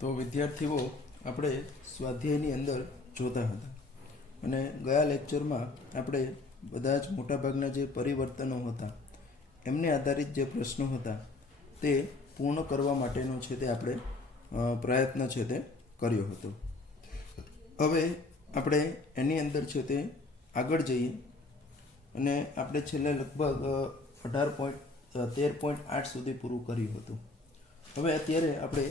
તો વિદ્યાર્થીઓ આપણે સ્વાધ્યાયની અંદર જોતા હતા અને ગયા લેક્ચરમાં આપણે બધા જ મોટાભાગના જે પરિવર્તનો હતા એમને આધારિત જે પ્રશ્નો હતા તે પૂર્ણ કરવા માટેનો છે તે આપણે પ્રયત્ન છે તે કર્યો હતો. હવે આપણે એની અંદર છે તે આગળ જઈએ અને આપણે છેલ્લે લગભગ 13.8 સુધી પૂરું કર્યું હતું. હવે અત્યારે આપણે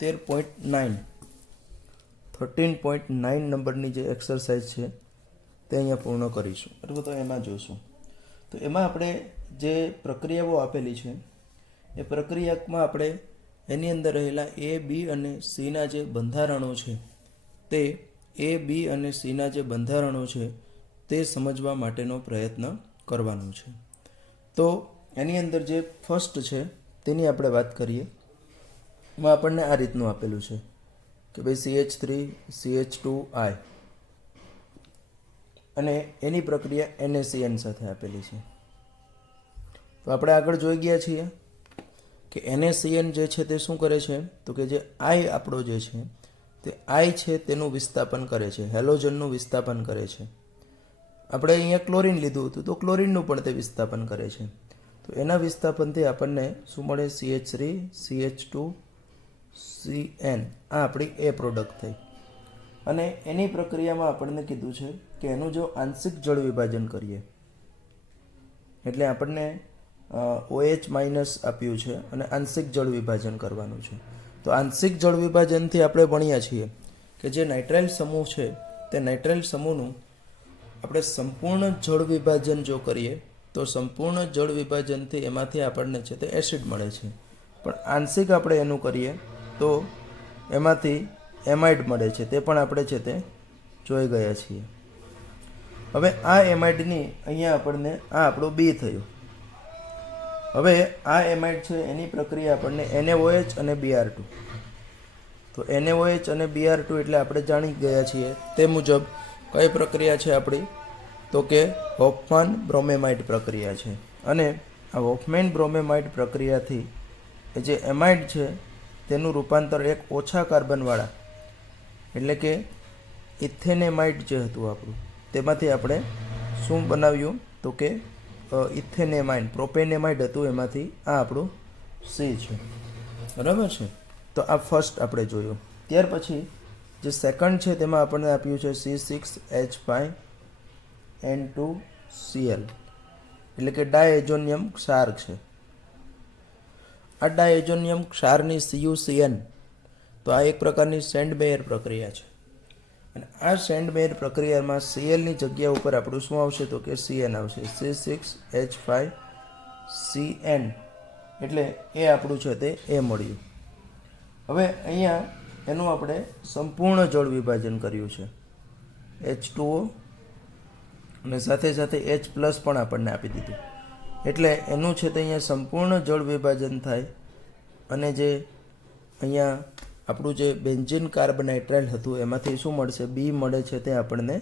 13.9 નંબરની જે એક્સરસાઇઝ છે તે અહીંયા પૂર્ણ કરીશું અથવા તો એમાં જોઈશું. તો એમાં આપણે જે પ્રક્રિયાઓ આપેલી છે એ પ્રક્રિયામાં આપણે એની અંદર રહેલા એ બી અને સીના જે બંધારણો છે તે એ બી અને સીના જે બંધારણો છે તે સમજવા માટેનો પ્રયત્ન કરવાનો છે. તો એની અંદર જે ફર્સ્ટ છે તેની આપણે વાત કરીએ. એમાં આપણને આ રીતનું આપેલું છે કે ભાઈ CH3CH2I અને એની પ્રક્રિયા NaCN સાથે આપેલી છે. તો આપણે આગળ જોઈ ગયા છીએ કે NaCN જે છે તે શું કરે છે તો કે જે I આપણો જે છે તે I છે તેનું વિસ્થાપન કરે છે, હેલોજનનું વિસ્થાપન કરે છે. આપણે અહીંયા ક્લોરીન લીધું હતું તો ક્લોરીનનું પણ તે વિસ્થાપન કરે છે. તો એના વિસ્થાપનથી આપણને શું મળે? CH3CH2CN આ આપણી એ પ્રોડક્ટ થઈ. અને એની પ્રક્રિયામાં આપણને કીધું છે કે એનું જો આંશિક જળ વિભાજન કરીએ એટલે આપણને OH- આપ્યું છે અને આંશિક જળ વિભાજન કરવાનું છે. તો આંશિક જળ વિભાજનથી આપણે ભણ્યા છીએ કે જે નાઇટ્રાઇલ સમૂહ છે તે નાઇટ્રાઇલ સમૂહનું આપણે સંપૂર્ણ જળ વિભાજન જો કરીએ તો સંપૂર્ણ જળ વિભાજનથી એમાંથી આપણને છે તે એસિડ મળે છે. પણ આંશિક આપણે એનું કરીએ તો એમાંથી એમાઇડ મળે છે. તે પણ આપણે છે તે જોઈ ગયા છીએ. હવે આ એમાઇડની અહીંયા આપણને આ આપણું બી થયું. હવે આ એમાઇડ છે એની પ્રક્રિયા આપણને NaOH અને Br2. તો NaOH અને Br2 એટલે આપણે જાણી ગયા છીએ તે મુજબ કઈ પ્રક્રિયા છે આપણી તો કે હોફમાન બ્રોમેમાઇડ પ્રક્રિયા છે. અને આ હોફમેન બ્રોમેમાઇડ પ્રક્રિયાથી એ જે એમાઇડ છે તેનું રૂપાંતર એક ઓછા કાર્બનવાળા એટલે કે ઇથેનેમાઇડ જે હતું આપણું તેમાંથી આપણે શું બનાવ્યું તો કે ઇથેનેમાઇડ પ્રોપેનેમાઇડ હતું એમાંથી આ આપણું સી છે. બરાબર છે. તો આ ફર્સ્ટ આપણે જોયું. ત્યાર પછી જે સેકન્ડ છે તેમાં આપણને આપ્યું છે C6H5N2Cl એટલે કે ડાયએઝોનિયમ ક્ષાર છે. આ ડાયએઝોનિયમ ક્ષારની CuCN તો આ એક પ્રકારની સેન્ડમેયર પ્રક્રિયા છે. અને આ સેન્ડમેયર પ્રક્રિયામાં Clની જગ્યા ઉપર આપણું શું આવશે તો કે Cn આવશે. C6H5Cn એટલે એ આપણું છે તે એ મળ્યું. હવે અહીંયા એનું આપણે સંપૂર્ણ જળ વિભાજન કર્યું છે H2O અને સાથે સાથે H+ પણ આપણને આપી દીધું. એટલે એનું છે તે અહીંયા સંપૂર્ણ જળ વિભાજન થાય અને જે અહીંયા આપણું જે બેન્ઝીન કાર્બોનાઇટ્રાઇલ હતું એમાંથી શું મળશે? બી મળે છે તે આપણને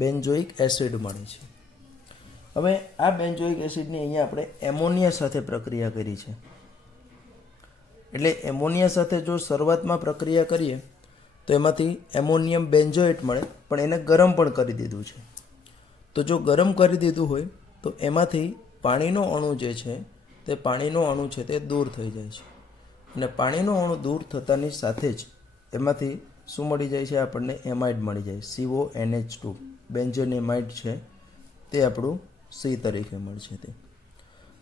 બેન્ઝોઇક એસિડ મળે છે. હવે આ બેન્ઝોઇક એસિડની અહીંયા આપણે એમોનિયા સાથે પ્રક્રિયા કરી છે. એટલે એમોનિયા સાથે જો શરૂઆતમાં પ્રક્રિયા કરીએ તો એમાંથી એમોનિયમ બેન્ઝોએટ મળે પણ એને ગરમ પણ કરી દીધું છે. તો જો ગરમ કરી દીધું હોય તો એમાંથી પાણીનો અણુ જે છે તે પાણીનો અણુ છે તે દૂર થઈ જાય છે. અને પાણીનો અણુ દૂર થતાની સાથે જ એમાંથી શું મળી જાય છે? આપણને એમાઇડ મળી જાય. CONH2 બેન્ઝોન એમાઇડ છે તે આપણું સી તરીકે મળશે. તે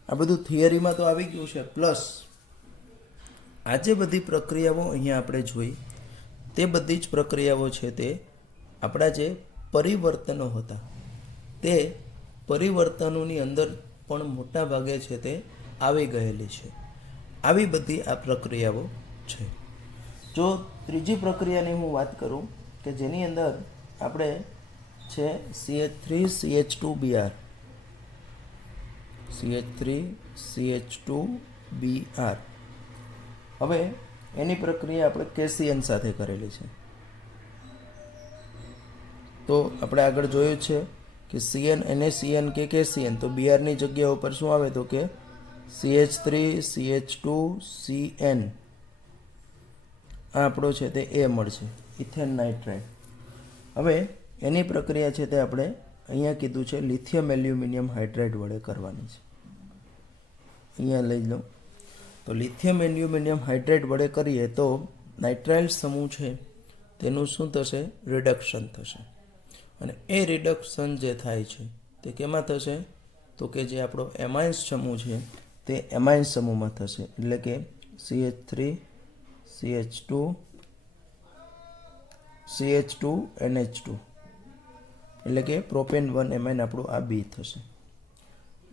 આ બધું થિયરીમાં તો આવી ગયું છે. પ્લસ આ જે બધી પ્રક્રિયાઓ અહીંયા આપણે જોઈ તે બધી જ પ્રક્રિયાઓ છે તે આપણા જે પરિવર્તનો હતા તે પરિવર્તનોની અંદર પણ મોટા ભાગે છે તે આવી ગયેલી છે. આવી બધી આ પ્રક્રિયાઓ છે. જો ત્રીજી પ્રક્રિયાની હું વાત કરું કે જેની અંદર આપણે છે CH3CH2Br CH3CH2Br. હવે એની પ્રક્રિયા આપણે KCN સાથે કરેલી છે. તો આપણે આગળ જોયું છે કે CN NaCN કે KCN તો Br ની જગ્યા ઉપર શું આવે તો કે CH3CH2Cn આ આપણો છે તે એ મળશે, ઇથેન નાઇટ્રાઇડ. હવે એની પ્રક્રિયા છે તે આપણે અહીંયા કીધું છે લિથિયમ એલ્યુમિનિયમ હાઇડ્રાઇડ વડે કરવાની છે. અહીંયા લઈ લો. તો લિથિયમ એલ્યુમિનિયમ હાઇડ્રાઇડ વડે કરીએ તો નાઇટ્રાઇલ સમૂહ છે તેનું શું થશે? રિડક્શન થશે. અને એ રિડક્શન જે થાય છે તે કેમાં થશે? તો કે જે આપણો એમાઇન્સ સમૂહ છે તે એમાઇન્સ સમૂહમાં થશે. એટલે કે CH3 CH2 CH2 NH2 એટલે કે પ્રોપેન 1 એમાઇન આપણું આ બી થશે.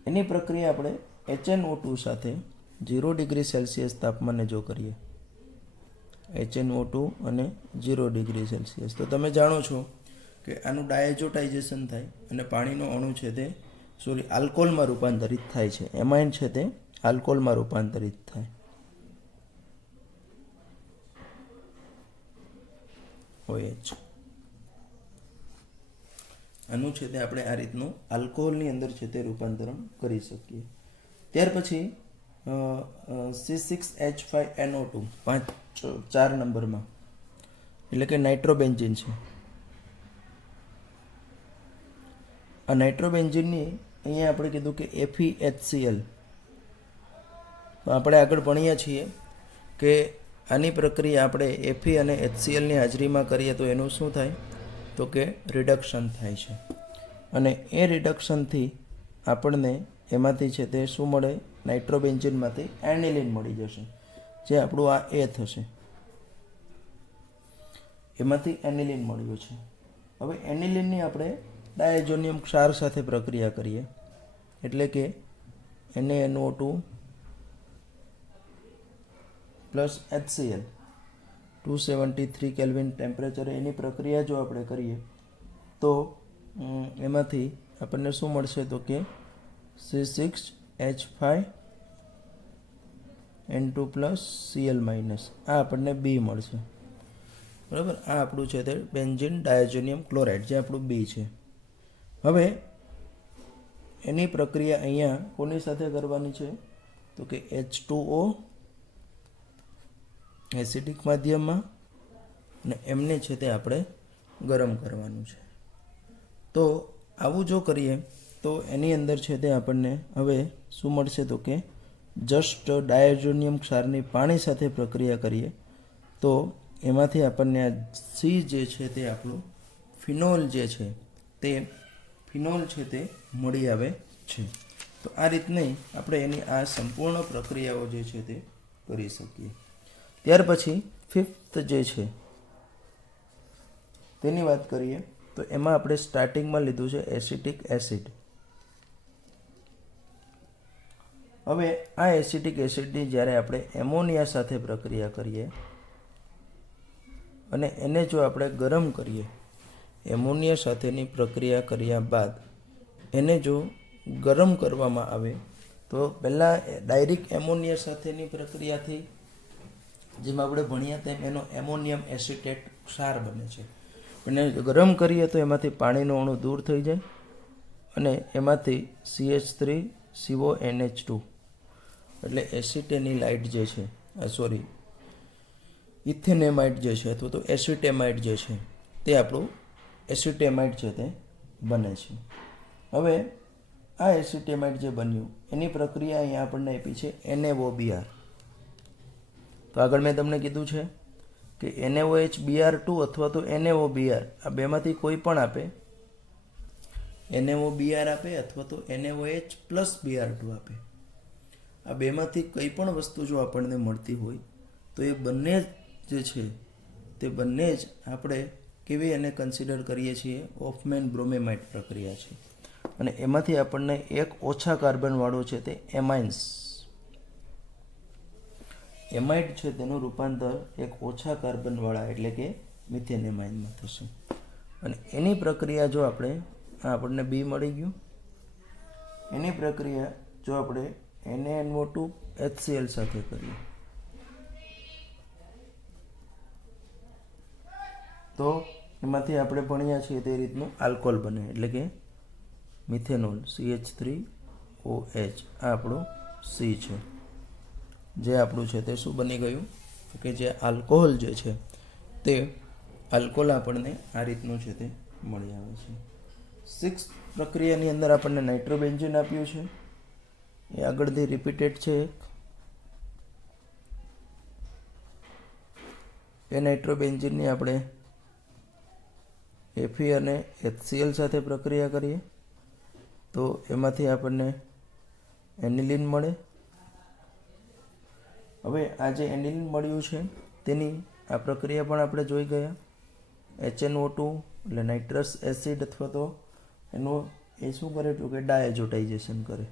એની પ્રક્રિયા આપણે HNO2 સાથે 0 ડિગ્રી સેલ્સિયસ તાપમાને જો કરીએ, HNO2 અને 0 ડિગ્રી સેલ્સિયસ, તો તમે જાણો છો કે આનું ડાયઝોટાઇઝેશન થાય અને પાણીનો અણુ છે તે આલ્કોહોલમાં રૂપાંતરિત થાય છે. એમાઇન છે તે આલ્કોહોલમાં રૂપાંતરિત થાય. OH આનું છે તે આપણે આ રીતનું આલ્કોહોલની અંદર છે તે રૂપાંતરણ કરી શકીએ. ત્યાર પછી C6H5NO2 4 નંબરમાં એટલે કે નાઇટ્રોબેન્ઝીન છે. આ નાઇટ્રોબેન્ઝીનની અહીંયા આપણે કીધું કે FeHCl. તો આપણે આગળ ભણીએ છીએ કે આની પ્રક્રિયા આપણે Fe અને HClની હાજરીમાં કરીએ તો એનું શું થાય? તો કે રિડક્શન થાય છે. અને એ રિડક્શનથી આપણને એમાંથી છે તે શું મળે? નાઇટ્રોબેન્ઝીનમાંથી એનિલિન મળી જશે, જે આપણું આ એ થશે. એમાંથી એનિલિન મળ્યું છે. હવે એનિલિનની આપણે ડાયઝોનિયમ ક્ષાર સાથે પ્રક્રિયા કરીએ, એટલે કે NaNO2 પ્લસ HCl 273 કેલ્વિન ટેમ્પરેચરે એની પ્રક્રિયા જો આપણે કરીએ તો એમાંથી આપણને શું મળશે? તો કે C6H5N2 પ્લસ Cl માઇનસ, આ આપણને બી મળશે. બરાબર, આ આપણું છે તે બેન્ઝીન ડાયઝોનિયમ ક્લોરાઇડ, જે આપણું બી છે. હવે એની પ્રક્રિયા અહીંયા કોની સાથે કરવાની છે? તો કે H2O એસિડિક માધ્યમમાં, અને એમને છે તે આપણે ગરમ કરવાનું છે. તો આવું જો કરીએ તો એની અંદર છે તે આપણને હવે શું મળશે? તો કે જસ્ટ ડાયઝોનિયમ ક્ષારની પાણી સાથે પ્રક્રિયા કરીએ તો એમાંથી આપણને આ સી જે છે તે આપણું ફિનોલ જે છે તે ફિનોલ છે તે મળી આવે છે. તો આ રીતની આપણે એની આ સંપૂર્ણ પ્રક્રિયાઓ જે છે તે કરી શકીએ. ત્યાર પછી 5th જે છે તેની વાત કરીએ તો એમાં આપણે સ્ટાર્ટિંગમાં લીધું છે એસિટિક એસિડ. હવે આ એસિટિક એસિડની જ્યારે આપણે એમોનિયા સાથે પ્રક્રિયા કરીએ અને એને જો આપણે ગરમ કરીએ, એમોનિયા સાથેની પ્રક્રિયા કર્યા બાદ એને જો ગરમ કરવામાં આવે તો પહેલાં ડાયરેક્ટ એમોનિયા સાથેની પ્રક્રિયાથી જેમ આપણે ભણ્યા તેમ એનો એમોનિયમ એસિટેટ ક્ષાર બને છે. અને ગરમ કરીએ તો એમાંથી પાણીનો અણુ દૂર થઈ જાય અને એમાંથી CH3CONH2 એટલે એસિટેનિલાઇટ જે છે, ઇથેનેમાઇડ જે છે અથવા તો એસિટેમાઇડ જે છે તે આપણું એસિટેમાઇડ છે તે બને છે. હવે આ એસિટેમાઇડ જે બન્યું એની પ્રક્રિયા અહીંયા આપણને આપી છે NaOBr. તો આગળ મેં તમને કીધું છે કે NaOH-Br2 અથવા તો NaOBr આ બેમાંથી કોઈ પણ આપે, NaOBr આપે અથવા તો NaOH પ્લસ Br2 આપે. આ બેમાંથી કંઈ પણ વસ્તુ જો આપણને મળતી હોય તો એ બંને જે છે તે બંને જ આપણે કેવી એને કન્સિડર કરીએ છીએ? હોફમેન બ્રોમેમાઇડ પ્રક્રિયા છે. અને એમાંથી આપણને એક ઓછા કાર્બનવાળો છે તે એમાઇડ છે તેનું રૂપાંતર એક ઓછા કાર્બનવાળા એટલે કે મિથેન એમાઇનમાં થશે. અને એની પ્રક્રિયા જો આપણને બી મળી ગયું, એની પ્રક્રિયા જો આપણે NaNO2 HCl સાથે કરીએ તો એમાંથી આપણે ભણ્યા છીએ તે રીતનું આલ્કોહોલ બને, એટલે કે મિથેનોલ CH3OH. આ આપણું સી છે, જે આપણું છે તે શું બની ગયું? કે જે આલ્કોહોલ જે છે તે આલ્કોહોલ આપણને આ રીતનું છે તે મળી આવે છે. 6 પ્રક્રિયાની અંદર આપણને નાઇટ્રોબેન્ઝીન આપ્યું છે, એ આગળથી રિપીટેડ છે. એ નાઇટ્રોબેન્ઝીનની આપણે Fe અને HCl સાથે પ્રક્રિયા કરીએ તો એમાંથી આપણને એનિલિન મળે. હવે આ જે એનિલિન મળ્યું છે તેની આ પ્રક્રિયા પણ આપણે જોઈ ગયા. HNO2 એટલે નાઇટ્રસ એસિડ અથવા તો એનું એ શું કરે તો કે ડાયઝોટાઇઝેશન કરે.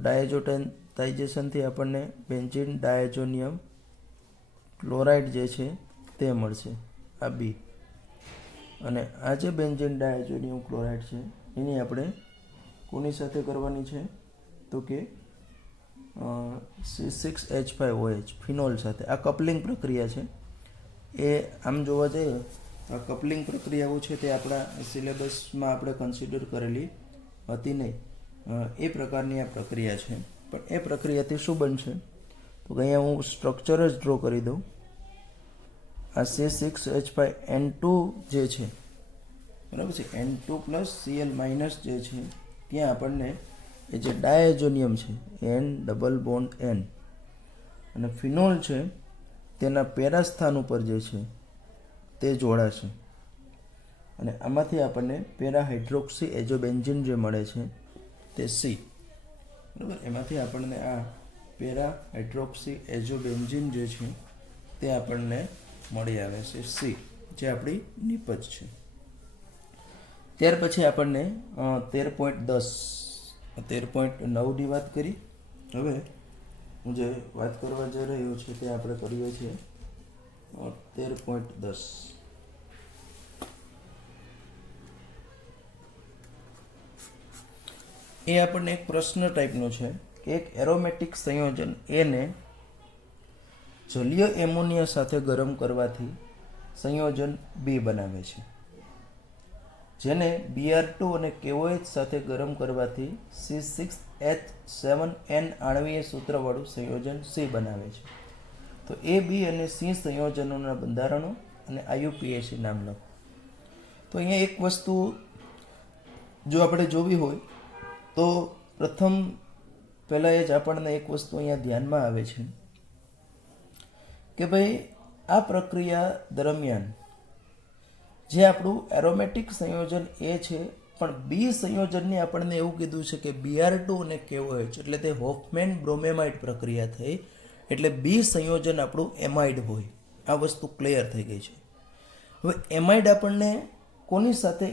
ડાયઝોટાઇઝેશનથી આપણને બેન્ઝીન ડાયઝોનિયમ ક્લોરાઇડ જે છે તે મળશે, આ બી. અને આ જે બેન્ઝીન ડાયઝોનિયમ ક્લોરાઇડ છે એની આપણે કોની સાથે કરવાની છે તો કે C6H5OH ફિનોલ સાથે. આ કપલિંગ પ્રક્રિયા છે. એ આમ જોવા જઈએ આ કપલિંગ પ્રક્રિયાઓ છે તે આપણા સિલેબસમાં આપણે કન્સિડર કરેલી હતી નહીં. એ પ્રકારની આ પ્રક્રિયા છે. પણ એ પ્રક્રિયાથી શું બનશે તો કે અહીંયા હું સ્ટ્રક્ચર જ ડ્રો કરી દઉં. આ C6H5N2 જે છે બરાબર છે, N2 + Cl- જે છે ત્યાં આપણને એ જે ડાયઝોનિયમ છે N ડબલ બોન્ડ N અને ફિનોલ છે તેના પેરા સ્થાન ઉપર જે છે તે જોડાશે. અને આમાંથી આપણને પેરા હાઇડ્રોક્સી એઝોબેન્ઝીન જે મળે છે તે C બરાબર. એમાંથી આપણને આ પેરા હાઇડ્રોક્સી એઝોબેન્ઝીન જે છે તે આપણને મળી આવે છે C, જે આપણી નિપજ છે. ત્યાર પછી આપણને 13.10 13.9ની વાત કરી. હવે હું જે વાત કરવા જઈ રહ્યો છું તે આપણે કરીએ છીએ 13.10. એ આપણને એક પ્રશ્ન ટાઈપનો છે કે એક એરોમેટિક સંયોજન એને જલીય એમોનિયા સાથે ગરમ કરવાથી સંયોજન બી બનાવે છે, જેને Br2 અને KOH સાથે ગરમ કરવાથી C6H7N આણ્વીય સૂત્રવાળું સંયોજન C બનાવે છે. તો A, B અને C સંયોજનોના બંધારણો અને IUPAC નામ લખો. તો અહીંયા એક વસ્તુ જો આપણે જોવી હોય તો પ્રથમ પહેલાં એ જ આપણને એક વસ્તુ અહીંયા ધ્યાનમાં આવે છે કે ભાઈ આ પ્રક્રિયા દરમિયાન જે આપણું એરોમેટિક સંયોજન એ છે, પણ બી સંયોજનની આપણને એવું કીધું છે કે Br2 અને KOH એટલે તે હોફમેન બ્રોમેમાઇડ પ્રક્રિયા થઈ, એટલે બી સંયોજન આપણું એમાઇડ હોય. આ વસ્તુ ક્લિયર થઈ ગઈ છે. હવે એમાઇડ આપણને કોની સાથે,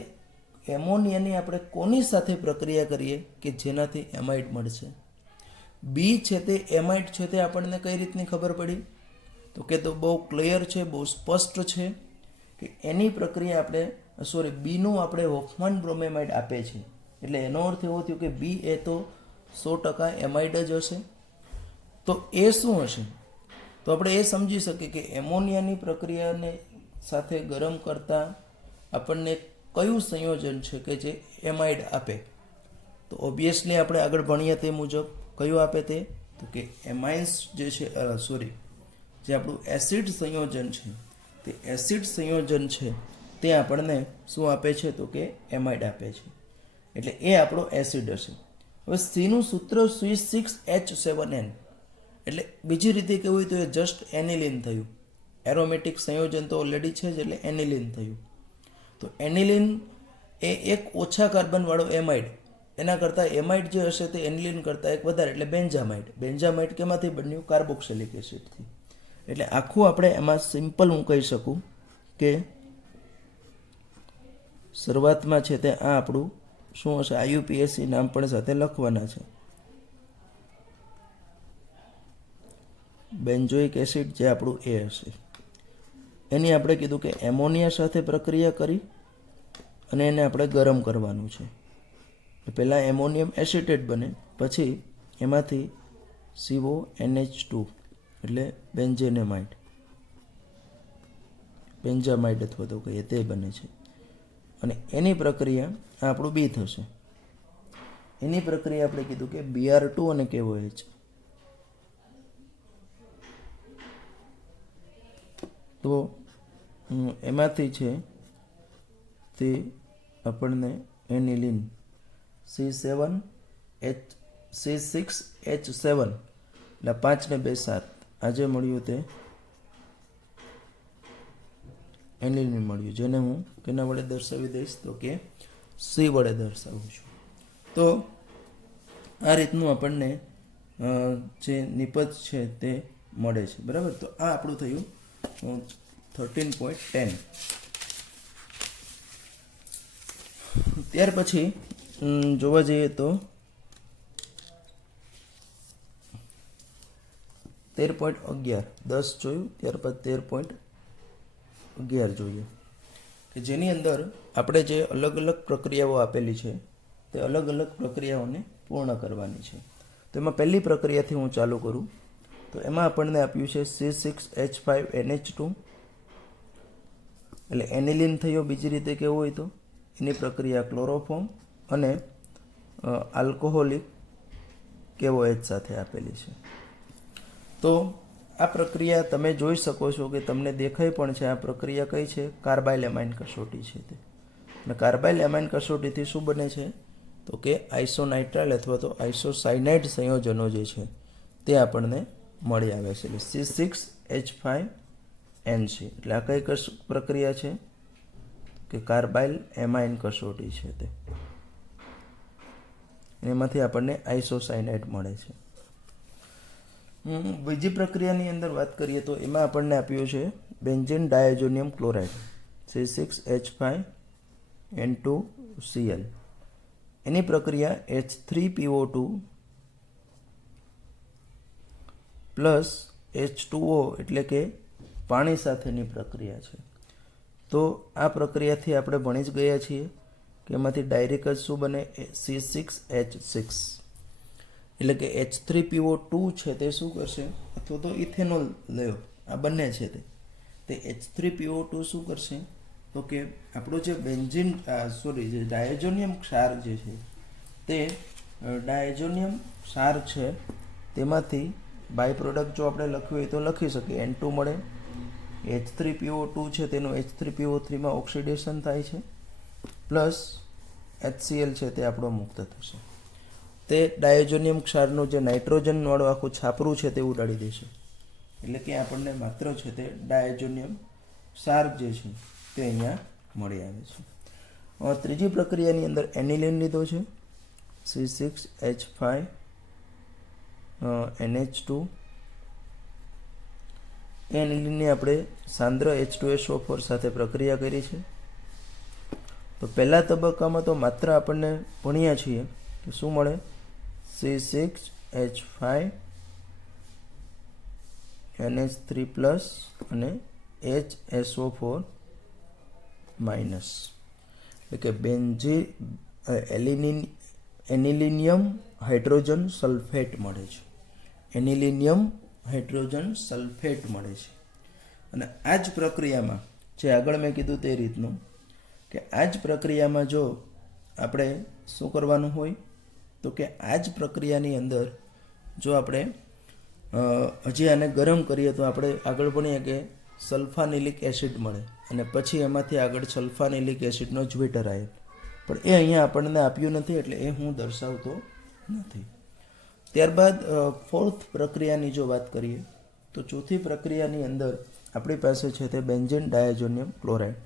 એમોનિયાની આપણે કોની સાથે પ્રક્રિયા કરીએ કે જેનાથી એમાઇડ મળશે? બી છે તે એમાઇડ છે તે આપણને કઈ રીતની ખબર પડી તો કે તો બહુ ક્લિયર છે, બહુ સ્પષ્ટ છે કે એની પ્રક્રિયા આપણે બીનું આપણે હોફમાન બ્રોમેમાઇડ આપે છે. એટલે એનો અર્થ એવો થયો કે બી એ તો 100% એમાઇડ જ હશે. તો એ શું હશે તો આપણે એ સમજી શકીએ કે એમોનિયાની પ્રક્રિયાને સાથે ગરમ કરતાં આપણને કયું સંયોજન છે કે જે એમાઇડ આપે. તો ઓબ્વિયસલી આપણે આગળ ભણીએ તે મુજબ કયું આપે તે તો કે એમાઇન્સ જે છે જે આપણું એસિડ સંયોજન છે તે એસિડ સંયોજન છે તે આપણને શું આપે છે તો કે એમાઇડ આપે છે. એટલે એ આપણો એસિડ હશે. હવે સીનું સૂત્ર C6H7N એટલે બીજી રીતે કેવું હોય તો એ જસ્ટ એનિલિન થયું. એરોમેટિક સંયોજન તો ઓલરેડી છે જ એટલે એનિલિન થયું. તો એનિલિન એ એક ઓછા કાર્બનવાળો એમાઇડ, એના કરતાં એમાઇડ જે હશે તે એનિલિન કરતાં એક વધારે એટલે બેન્ઝામાઇડ. બેન્ઝામાઇડ કેમાંથી બન્યું? કાર્બોક્સિલિક એસિડથી. એટલે આખું આપણે એમાં સિમ્પલ હું કહી શકું કે શરૂઆતમાં છે તે આ આપણું શું હશે? IUPAC નામ પણ સાથે લખવાના છે. બેન્ઝોઇક એસિડ જે આપણું એ હશે એની આપણે કીધું કે એમોનિયા સાથે પ્રક્રિયા કરી અને એને આપણે ગરમ કરવાનું છે. પહેલાં એમોનિયમ એસિટેટ બને, પછી એમાંથી CONH2 એટલે બેન્ઝામાઇડ અથવા તો કહીએ તે બને છે. અને એની પ્રક્રિયા આ આપણું બી થશે. એની પ્રક્રિયા આપણે કીધું કે Br2 અને KOH તો એમાંથી છે તે આપણને એનિલિન C6H7 એટલે 5 ને 2 7 આજે મળ્યું તે એનિલિન મળ્યું, જેને હું કેના વડે દર્શાવી દઈશ તો કે સી વડે દર્શાવું છું. તો આ રીતનું આપણને જે નિપજ છે તે મળે છે. બરાબર, તો આ આપણું થયું 13.10. ત્યાર પછી જોવા જઈએ તો 13.11 10 જોયું, ત્યારબાદ 13.11 જોઈએ કે જેની અંદર આપણે જે અલગ અલગ પ્રક્રિયાઓ આપેલી છે તે અલગ અલગ પ્રક્રિયાઓને પૂર્ણ કરવાની છે. તો એમાં પહેલી પ્રક્રિયાથી હું ચાલુ કરું તો એમાં આપણને આપ્યું છે C6H5NH2 એટલે એનિલિન થયો. બીજી રીતે કેવું હોય તો એની પ્રક્રિયા ક્લોરોફોર્મ અને આલ્કોહોલિક કેવો એચ સાથે આપેલી છે. તો આ પ્રક્રિયા તમે જોઈ શકો છો કે તમને દેખાય પણ છે આ પ્રક્રિયા કઈ છે, કાર્બાઇલ એમાઇન કસોટી છે તે. અને કાર્બાઇલ એમાઇન કસોટીથી શું બને છે તો કે આઇસોનાઇટ્રાઇલ અથવા તો આઇસોસાયનાઇડ સંયોજનો જે છે તે આપણને મળી આવે છે. એટલે C6H5NC એટલે આ કઈ પ્રક્રિયા છે કે કાર્બાઇલ એમાઇન કસોટી છે તે. એમાંથી આપણને આઇસોસાયનાઇડ મળે છે. બીજી પ્રક્રિયાની અંદર વાત કરીએ તો એમાં આપણને આપ્યું છે બેન્ઝીન ડાયઝોનિયમ ક્લોરાઇડ C6H5N2Cl. એની પ્રક્રિયા H3PO2 પ્લસ H2O એટલે કે પાણી સાથેની પ્રક્રિયા છે. તો આ પ્રક્રિયાથી આપણે ભણી જ ગયા છીએ કે એમાંથી ડાયરેક્ટ જ શું બને C6H6 એટલે કે H3PO2 છે તે શું કરશે અથવા તો ઇથેનોલ લેવો આ બંને છે તે H3PO2 શું કરશે તો કે આપણો જે બેન્ઝીન જે ડાયઝોનિયમ ક્ષાર જે છે તે ડાયઝોનિયમ ક્ષાર છે તેમાંથી બાય પ્રોડક્ટ જો આપણે લખ્યું હોય તો લખી શકીએ N2 મળે. H3PO2 છે તેનું H3PO3 માં ઓક્સિડેશન થાય છે પ્લસ HCl છે તે આપણો મુક્ત થશે. તે ડાયઝોનિયમ ક્ષારનું જે નાઇટ્રોજન વાળું આખું છાપરું છે તે ઉડાડી દેશે. એટલે કે આપણને માત્ર છે તે ડાયઝોનિયમ ક્ષાર જે છે તે અહીંયા મળી આવે છે. ત્રીજી પ્રક્રિયાની અંદર એનિલિન લીધો છે C6H5NH2. એનિલિનની આપણે સાંદ્ર H2SO4 સાથે પ્રક્રિયા કરી છે. તો પહેલા તબક્કામાં તો માત્ર આપણને ભણ્યા છીએ કે શું મળે C6H5NH3+ અને HSO4- એટલે કે એનિલિનિયમ હાઇડ્રોજન સલ્ફેટ મળે છે. એનિલિનિયમ હાઇડ્રોજન સલ્ફેટ મળે છે. અને આ જ પ્રક્રિયામાં જે આગળ મેં કીધું તે રીતનું કે આ જ પ્રક્રિયામાં જો આપણે શું કરવાનું હોય તો કે આ જ પ્રક્રિયાની અંદર જો આપણે હજી આને ગરમ કરીએ તો આપણે આગળ ભણીએ કે સલ્ફાનિલિક એસિડ મળે અને પછી એમાંથી આગળ સલ્ફાનિલિક એસિડનો જ્વેટર આયન, પણ એ અહીંયા આપણને આપ્યું નથી એટલે એ હું દર્શાવતો નથી. ત્યારબાદ ફોર્થ પ્રક્રિયાની જો વાત કરીએ તો ચોથી પ્રક્રિયાની અંદર આપણી પાસે છે તે બેન્ઝીન ડાયઝોનિયમ ક્લોરાઇડ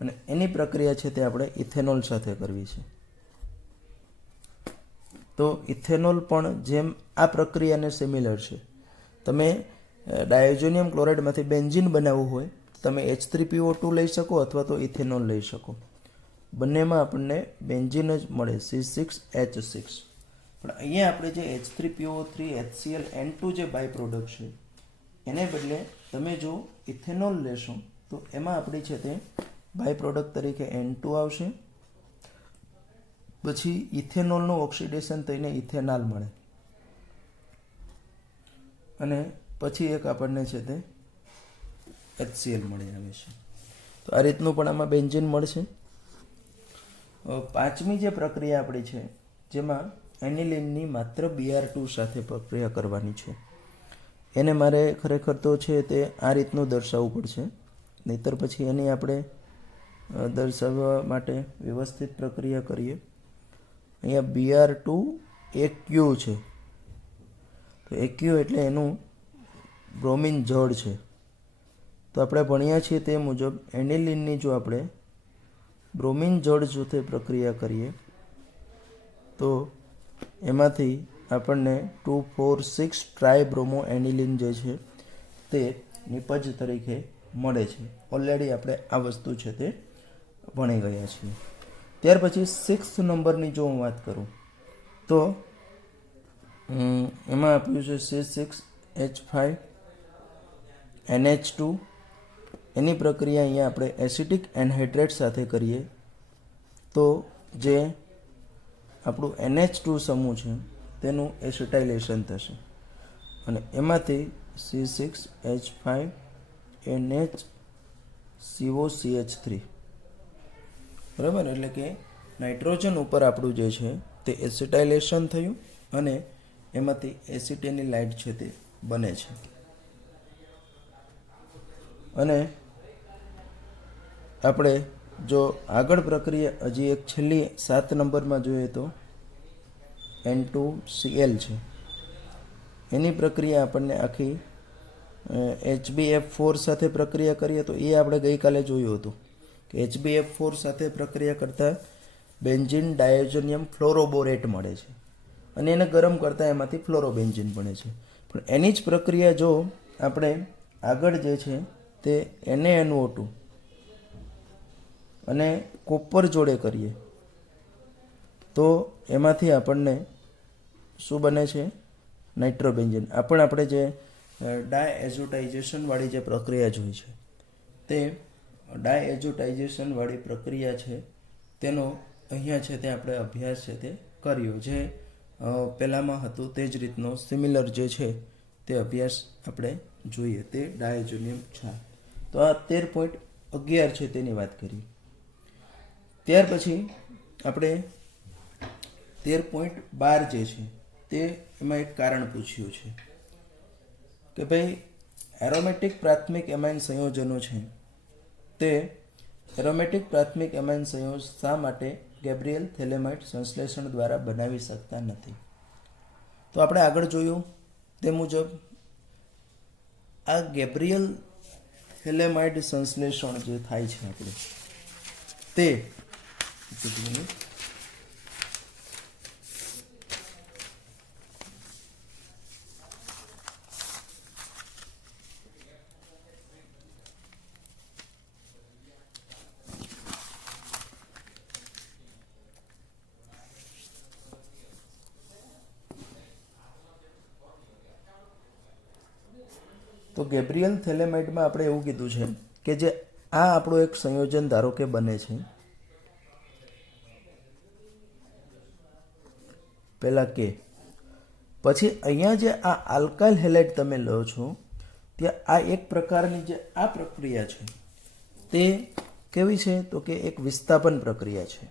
અને એની પ્રક્રિયા છે તે આપણે ઇથેનોલ સાથે કરવી છે. તો ઇથેનોલ પણ જેમ આ પ્રક્રિયાને સિમિલર છે. તમે ડાયઝોનિયમ ક્લોરાઇડમાંથી બેન્ઝીન બનાવવું હોય તમે H3PO2 લઈ શકો અથવા તો ઇથેનોલ લઈ શકો. બંનેમાં આપણને બેન્ઝીન જ મળે C6H6. પણ અહીંયા આપણે જે H3PO3 HCl N2 જે બાય પ્રોડક્ટ છે એને બદલે તમે જો ઇથેનોલ લેશો તો એમાં આપણી છે તે બાય પ્રોડક્ટ તરીકે N2 આવશે. પછી ઇથેનોલનું ઓક્સિડેશન થઈને ઇથેનાલ મળે અને પછી એક આપણને છે તે HCl મળી આવે છે. તો આ રીતનું પણ આમાં બેન્ઝીન મળશે. પાંચમી જે પ્રક્રિયા આપણી છે જેમાં એનિલિનની માત્ર Br2 સાથે પ્રક્રિયા કરવાની છે. એને મારે ખરેખર તો છે તે આ રીતનું દર્શાવવું પડશે, નહીંતર પછી એની આપણે દર્શાવવા માટે વ્યવસ્થિત પ્રક્રિયા કરીએ. અહીંયા Br2 AQ છે, તો AQ એટલે એનું બ્રોમિન જળ છે. તો આપણે ભણ્યા છીએ તે મુજબ એનિલિનની જો આપણે બ્રોમિન જળ જૂથે પ્રક્રિયા કરીએ તો એમાંથી આપણને 2,4,6 ટ્રાયબ્રોમો એનિલિન જે છે તે નિપજ તરીકે મળે છે. ઓલરેડી આપણે આ વસ્તુ છે તે ભણી ગયા છીએ. ત્યાર પછી 6th નંબરની જો હું વાત કરું તો એમાં આપ્યું છે C6H5NH2. એની પ્રક્રિયા અહીંયા આપણે એસિટિક એનહાઇડ્રેટ સાથે કરીએ તો જે આપણું NH2 સમૂહ છે તેનું એસિટાઇલેશન થશે અને એમાંથી C6H5NHCOCH3, બરાબર. એટલે કે નાઇટ્રોજન ઉપર આપણું જે છે તે એસિટાઇલેશન થયું અને એમાંથી એસિટેનિલાઇટ છે તે બને છે. અને આપણે જો આગળ પ્રક્રિયા હજી એક છેલ્લી 7 નંબરમાં જોઈએ તો N2Cl છે. એની પ્રક્રિયા આપણને આખી HbF4 સાથે પ્રક્રિયા કરીએ તો એ આપણે ગઈકાલે જોયું હતું કે HbF4 સાથે પ્રક્રિયા કરતાં બેન્ઝીન ડાયોજોનિયમ ફ્લોરોબોરેટ મળે છે અને એને ગરમ કરતાં એમાંથી ફ્લોરોબેન્ઝીન બને છે. પણ એની જ પ્રક્રિયા જો આપણે આગળ જે છે તે NaNO2 અને કોપર જોડે કરીએ તો એમાંથી આપણને શું બને છે? નાઇટ્રોબેન્ઝીન. આપણે જે ડાયએઝોટાઇઝેશનવાળી જે પ્રક્રિયા જોઈ છે તે ડાયએઝોટાઇઝેશનવાળી પ્રક્રિયા છે તેનો અહીંયા છે તે આપણે અભ્યાસ છે તે કર્યો. જે પહેલાંમાં હતું તે જ રીતનો સિમિલર જે છે તે અભ્યાસ આપણે જોઈએ તે ડાયઝોનિયમ છે. તો આ 13.11 છે તેની વાત કરીએ. ત્યાર પછી આપણે 13.12 જે છે તે એમાં એક કારણ પૂછ્યું છે કે ભાઈ એરોમેટિક પ્રાથમિક એમાઇન સંયોજનો છે તે એરોમેટિક પ્રાથમિક એમાઇન સંયોજન શા માટે ગેબ્રિયલ થેલેમાઇડ સંશ્લેષણ દ્વારા બનાવી શકતા નથી? તો આપણે આગળ જોયું તે મુજબ આ ગેબ્રિયલ થેલેમાઇડ સંશ્લેષણ જે થાય છે આપણે તે તો ગેબ્રિયલ થેલેમાઇડમાં આપણે એવું કીધું છે કે જે આ આપણું એક સંયોજન ધારો કે બને છે પહેલાં કે પછી અહીંયા જે આ આલ્કાઇલ હેલાઇડ તમે લો છો ત્યાં આ એક પ્રકારની જે આ પ્રક્રિયા છે તે કેવી છે? તો કે એક વિસ્થાપન પ્રક્રિયા છે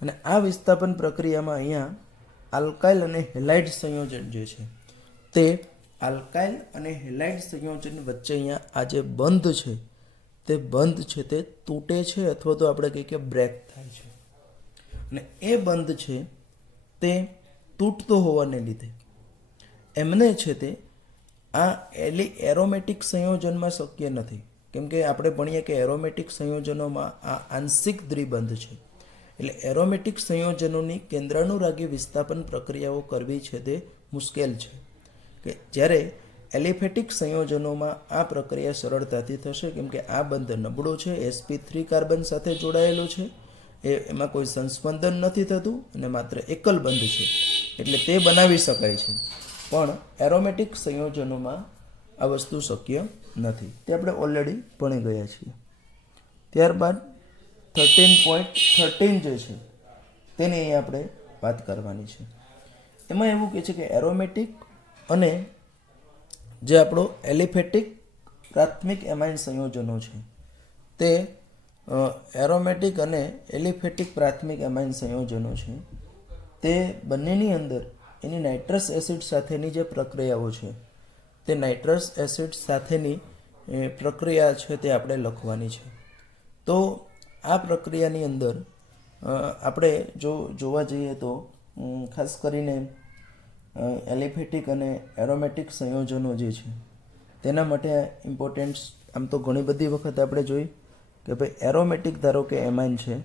અને આ વિસ્થાપન પ્રક્રિયામાં અહીંયા આલ્કાઇલ અને હેલાઇડ સંયોજન જે છે તે આલ્કાઇલ અને હેલાઇડ સંયોજન વચ્ચે અહીંયા આ જે બંધ છે તે બંધ છે તે તૂટે છે અથવા તો આપણે કહીએ કે બ્રેક થાય છે અને એ બંધ છે તે તૂટતો હોવાને લીધે એમને છે તે આ એરોમેટિક સંયોજનમાં શક્ય નથી. કેમ કે આપણે ભણીએ કે એરોમેટિક સંયોજનોમાં આ આંશિક દ્વિબંધ છે એટલે એરોમેટિક સંયોજનોની કેન્દ્રાનુરાગી વિસ્થાપન પ્રક્રિયાઓ કરવી છે તે મુશ્કેલ છે કે જ્યારે એલિફેટિક સંયોજનોમાં આ પ્રક્રિયા સરળતાથી થશે કેમ કે આ બંધ નબળો છે, sp3 કાર્બન સાથે જોડાયેલો છે, એમાં કોઈ સંસ્પંદન નથી થતું અને માત્ર એકલ બંધ છે એટલે તે બનાવી શકાય છે. પણ એરોમેટિક સંયોજનોમાં આ વસ્તુ શક્ય નથી, તે આપણે ઓલરેડી ભણી ગયા છીએ. ત્યારબાદ 13.13 જે છે તેની અહીં આપણે વાત કરવાની છે. એમાં એવું કહે છે કે એરોમેટિક અને જે આપણો એલિફેટિક પ્રાથમિક એમાઇન સંયોજનો છે તે એરોમેટિક અને એલિફેટિક પ્રાથમિક એમાઇન સંયોજનો છે તે બંનેની અંદર એની નાઇટ્રસ એસિડ સાથેની જે પ્રક્રિયાઓ છે તે નાઇટ્રસ એસિડ સાથેની પ્રક્રિયા છે તે આપણે લખવાની છે. તો આ પ્રક્રિયાની અંદર આપણે જો જોવા જઈએ તો ખાસ કરીને એલિફેટિક અને એરોમેટિક સંયોજનો જે છે તેના માટે ઇમ્પોર્ટન્સ આમ તો ઘણી બધી વખત આપણે જોઈ કે ભાઈ એરોમેટિક ધારો કે એમાઇન છે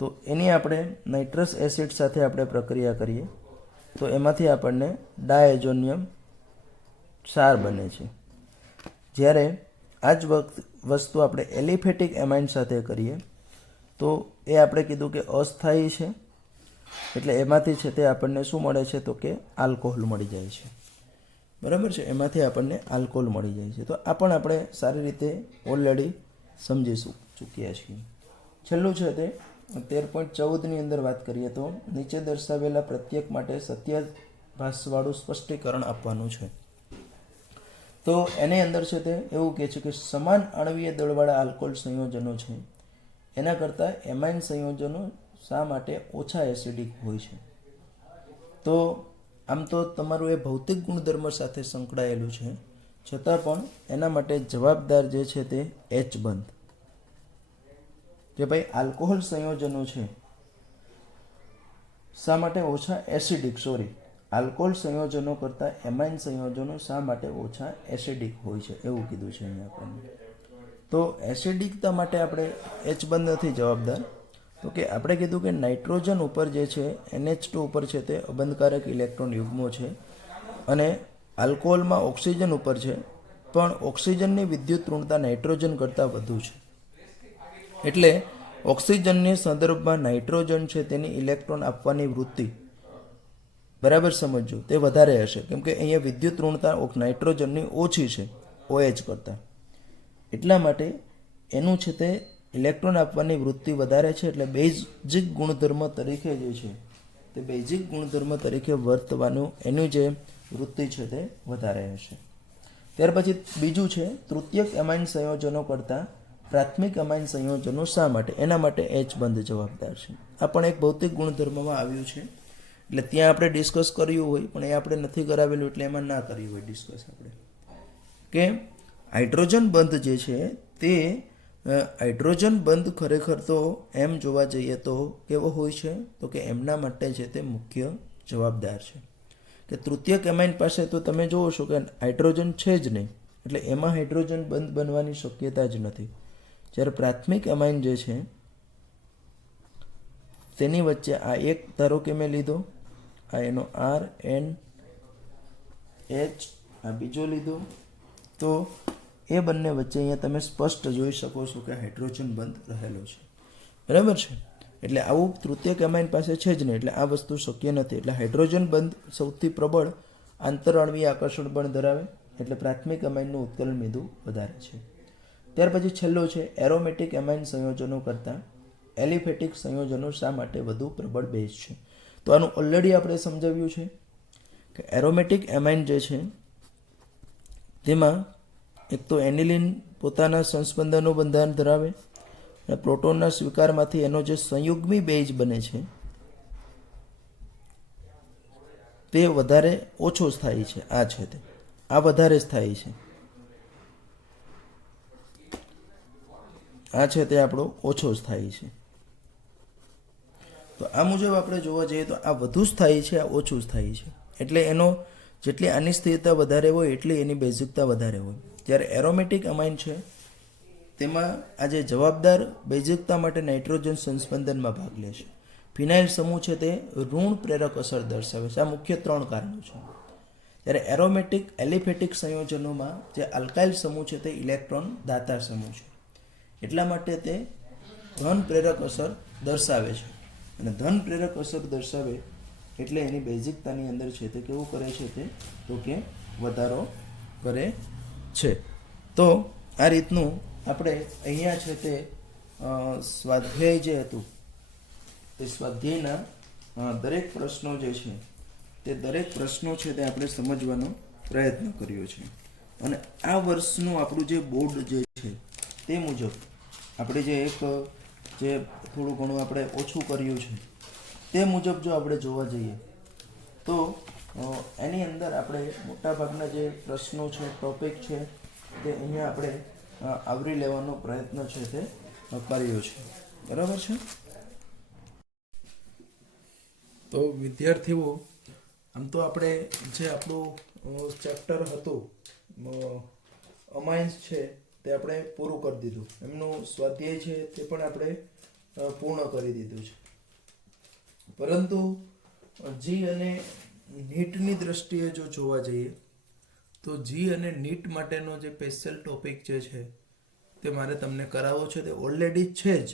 તો એની આપણે નાઇટ્રસ એસિડ સાથે આપણે પ્રક્રિયા કરીએ તો એમાંથી આપણને ડાયઝોનિયમ ક્ષાર બને છે. જ્યારે આ જ વસ્તુ આપણે એલિફેટિક એમાઇન સાથે કરીએ તો એ આપણે કીધું કે અસ્થાયી છે, એટલે એમાંથી છે તે આપણને શું મળે છે તો કે આલ્કોહોલ મળી જાય છે. બરાબર છે, એમાંથી આપણને આલ્કોહોલ મળી જાય છે. તો આ પણ આપણે સારી રીતે ઓલરેડી સમજી ચૂક્યા છીએ. છેલ્લું છે તે 13.14ની અંદર વાત કરીએ તો નીચે દર્શાવેલા પ્રત્યેક માટે સત્યાભાસવાળું સ્પષ્ટીકરણ આપવાનું છે. તો એની અંદર છે તે એવું કહે છે કે સમાન આણ્વીય દળવાળા આલ્કોહોલ સંયોજનો છે એના કરતાં એમાઇન સંયોજનો શા માટે ઓછા એસિડિક હોય છે. તો આમ તો તમારું એ ભૌતિક ગુણધર્મ સાથે સંકળાયેલું છે, છતાં પણ એના માટે જવાબદાર જે છે તે એચ બંધ, કે ભાઈ આલ્કોહોલ સંયોજનો છે શા માટે ઓછા એસિડિક, આલ્કોહોલ સંયોજનો કરતાં એમાઇન સંયોજનો શા માટે ઓછા એસિડિક હોય છે એવું કીધું છે અહીંયા આપણને. તો એસિડિકતા માટે આપણે એચ બંધ નથી જવાબદાર. તો કે આપણે કીધું કે નાઇટ્રોજન ઉપર જે છે NH2 ઉપર છે તે અબંધકારક ઇલેક્ટ્રોન યુગ્મો છે અને આલ્કોહોલમાં ઓક્સિજન ઉપર છે, પણ ઓક્સિજનની વિદ્યુત ઋણતા નાઇટ્રોજન કરતાં વધુ છે. એટલે ઓક્સિજનની સંદર્ભમાં નાઇટ્રોજન છે તેની ઇલેક્ટ્રોન આપવાની વૃત્તિ, બરાબર સમજો, તે વધારે હશે, કેમ કે અહીંયા વિદ્યુત ઋણતા નાઇટ્રોજનની ઓછી છે OH કરતાં. એટલા માટે એનું છે તે ઇલેક્ટ્રોન આપવાની વૃત્તિ વધારે છે, એટલે બેઝિક ગુણધર્મ તરીકે જે છે તે બેઝિક ગુણધર્મ તરીકે વર્તવાનું એનું જે વૃત્તિ છે તે વધારે હશે. ત્યાર પછી બીજું છે તૃતીયક એમાઇન સંયોજનો કરતાં પ્રાથમિક એમાઇન સંયોજનો શા માટે, એના માટે એચ બંધ જવાબદાર છે. આ પણ એક ભૌતિક ગુણધર્મમાં આવ્યું છે, એટલે ત્યાં આપણે ડિસ્કસ કર્યું હોય પણ એ આપણે નથી કરાવેલું, એટલે એમાં ના કર્યું હોય ડિસ્કસ આપણે, કે હાઇડ્રોજન બંધ જે છે તે હાઇડ્રોજન બંધ ખરેખર તો એમ જોવા જઈએ તો કેવો હોય છે તો કે એમના માટે છે તે મુખ્ય જવાબદાર છે. કે તૃતીયક એમાઇન પાસે તો તમે જોવો છો કે હાઇડ્રોજન છે જ નહીં, એટલે એમાં હાઇડ્રોજન બંધ બનવાની શક્યતા જ નથી. જ્યારે પ્રાથમિક એમાઇન જે છે તેની વચ્ચે આ એક ધારો કે મેં લીધો, આ એનો RNH, આ બીજો લીધો, તો એ બંને વચ્ચે અહીંયા તમે સ્પષ્ટ જોઈ શકો છો કે હાઇડ્રોજન બંધ રહેલો છે. બરાબર છે, એટલે આવું તૃતીયક એમાઇન પાસે છે જ નહીં, એટલે આ વસ્તુ શક્ય નથી. એટલે હાઇડ્રોજન બંધ સૌથી પ્રબળ આંતરઅણવીય આકર્ષણ બળ ધરાવે, એટલે પ્રાથમિક એમાઇનનું ઉત્કલન બિંદુ વધારે છે. ત્યાર પછી છેલ્લો છે એરોમેટિક એમાઇન સંયોજનો કરતાં એલિફેટિક સંયોજનો શા માટે વધુ પ્રબળ બેઝ છે. તો આનું ઓલરેડી આપણે સમજાવ્યું છે કે એરોમેટિક એમાઇન જે છે તેમાં એક તો એનિલિન પોતાના સંસ્પંદનનું બંધારણ ધરાવે અને પ્રોટોનના સ્વીકારમાંથી એનો જે સંયુગ્મી બેઝ બને છે તે વધારે ઓછો સ્થાયી છે. આ છે તે આ વધારે સ્થાયી છે, આ છે તે આપણો ઓછો સ્થાયી છે. તો આ મુજબ આપણે જોવા જઈએ તો આ વધુ સ્થાયી છે, આ ઓછું સ્થાયી છે, એટલે એનો જેટલી આની સ્થિરતા વધારે હોય એટલી એની બેઝિકતા વધારે હોય. જ્યારે એરોમેટિક એમાઇન છે તેમાં આ જે જવાબદાર બેઝિકતા માટે નાઇટ્રોજન સંસ્પંદનમાં ભાગ લે છે. ફિનાઇલ સમૂહ છે તે ઋણ પ્રેરક અસર દર્શાવે છે. આ મુખ્ય 3 કારણો છે. જ્યારે એરોમેટિક એલિફેટિક સંયોજનોમાં જે આલ્કાઇલ સમૂહ છે તે ઇલેક્ટ્રોન દાતા સમૂહ છે, એટલા માટે તે ધન પ્રેરક અસર દર્શાવે છે. અને ધન પ્રેરક અસર દર્શાવે એટલે એની બેઝિકતાની અંદર છે તે કેવું કરે છે તે તો કે વધારો કરે છે. તો આ રીતનું આપણે અહીંયા છે તે સ્વાધ્યાય જે હતું તે સ્વાધ્યાયના દરેક પ્રશ્નો જે છે તે દરેક પ્રશ્નો છે તે આપણે સમજવાનો પ્રયત્ન કર્યો છે. અને આ વર્ષનું આપણું જે બોર્ડ જે છે તે મુજબ આપણે જે થોડું ઘણું આપણે ઓછું કર્યું છે તે મુજબ જો આપણે જોવા જઈએ તો એની અંદર આપણે મોટાભાગના જે પ્રશ્નો છે ટોપિક છે તે અહીંયા આપણે આવરી લેવાનો પ્રયત્ન છે તે કર્યો છે. બરાબર છે. તો વિદ્યાર્થીઓ, આમ તો આપણે જે આપણું ચેપ્ટર હતું અમાઇન્સ છે તે આપણે પૂરું કરી દીધું. એમનું સ્વાધ્યાય છે તે પણ આપણે પૂર્ણ કરી દીધું છે. પરંતુ જી અને નીટની દ્રષ્ટિએ જો જોવા જઈએ તો જી અને નીટ માટેનો જે સ્પેશિયલ ટોપિક જે છે તે મારે તમને કરાવવો છે. તે ઓલરેડી છે જ,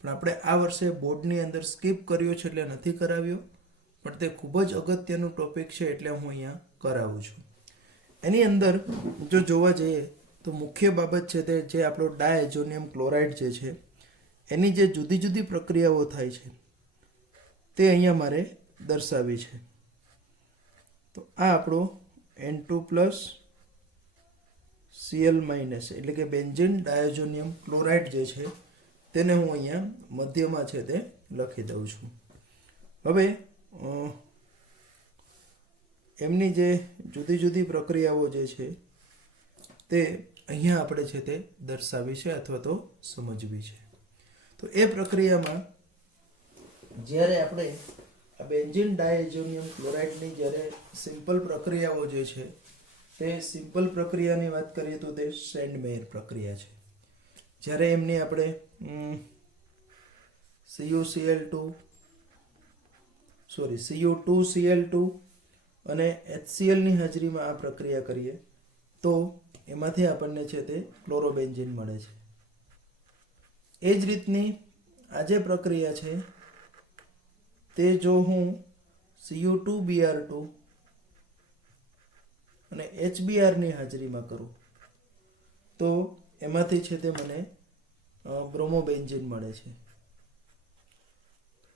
પણ આપણે આ વર્ષે બોર્ડની અંદર સ્કીપ કર્યો છે એટલે નથી કરાવ્યો, પણ તે ખૂબ જ અગત્યનું ટોપિક છે એટલે હું અહીંયા કરાવું છું. એની અંદર જો જોવા જઈએ તો મુખ્ય બાબત છે તે જે આપણો ડાયઝોનિયમ ક્લોરાઇડ જે છે એની જે જુદી જુદી પ્રક્રિયાઓ થાય છે તે અહીંયા મારે દર્શાવી છે. તો આ આપણો N2+ Cl- એટલે કે બેન્ઝીન ડાયઝોનિયમ ક્લોરાઇડ જે છે તેને હું અહીંયા મધ્યમાં છે તે લખી દઉં છું. હવે એમની જે જુદી જુદી પ્રક્રિયાઓ જે છે તે અહીંયા આપણે છે તે દર્શાવી છે અથવા તો સમજવી છે. તો એ પ્રક્રિયામાં જ્યારે આપણે આ બેન્ઝીન ડાયઝોનિયમ ક્લોરાઇડની જ્યારે સિમ્પલ પ્રક્રિયાઓ જે છે તે સિમ્પલ પ્રક્રિયાની વાત કરીએ તો તે સેન્ડમેયર પ્રક્રિયા છે. જ્યારે એમની આપણે Cu2Cl2 અને HCl ની હાજરીમાં આ પ્રક્રિયા કરીએ તો એમાંથી આપણને છે તે ક્લોરોબેન્ઝીન મળે છે. એ જ રીતની આ જે પ્રક્રિયા છે તે જો હું Cu2Br2 અને HBr ની હાજરીમાં કરું તો એમાંથી છે તે મને બ્રોમોબેન્ઝીન મળે છે.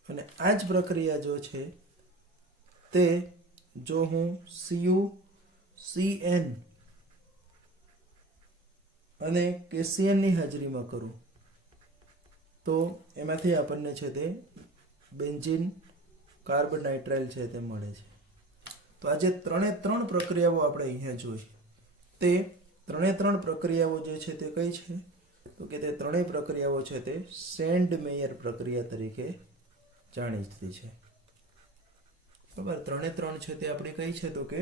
અને આ જ પ્રક્રિયા જો છે તે જો હું CuCN અને KCN ની હાજરીમાં કરું તો એમાંથી આપણને છે તે બેન્ઝીન કાર્બોનાઇટ્રાઇલ છે તે મળે છે. તો આ જે ત્રણ પ્રક્રિયાઓ આપણે અહીંયા જોઈ તે ત્રણ પ્રક્રિયાઓ જે છે તે કઈ છે તો કે તે ત્રણેય પ્રક્રિયાઓ છે તે સેન્ડમેયર પ્રક્રિયા તરીકે જાણીતી છે. બરાબર. ત્રણ છે તે આપણી કઈ છે તો કે